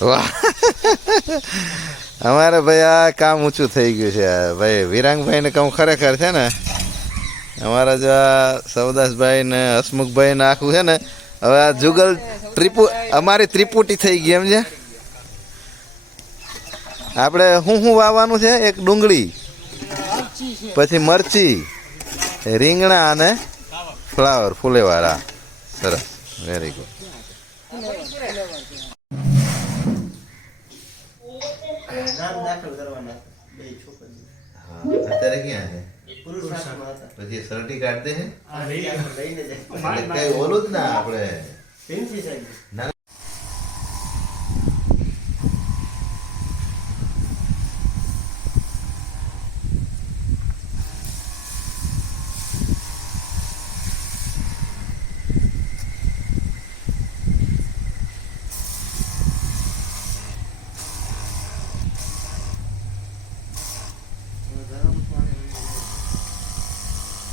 વાહ અમારે ભાઈ આ કામ ઊંચું થઈ ગયું છે ભાઈ વિરાંગભાઈ ને કામ ખરેખર છે ને અમારા જો આ સવદાસભાઈ ને હસમુખભાઈ ને આખું છે ને હવે આ જુગલ અમારી ત્રિપુટી થઈ ગઈ એમ છે આપણે શું વાવવાનું છે એક ડુંગળી પછી મરચી રીંગણા અને ફ્લાવર ફૂલેવાળા સરસ વેરી ગુડ અત્યારે ક્યાં છે પછી સરટી કાઢતે છે કઈ ઓલું જ ના આપણે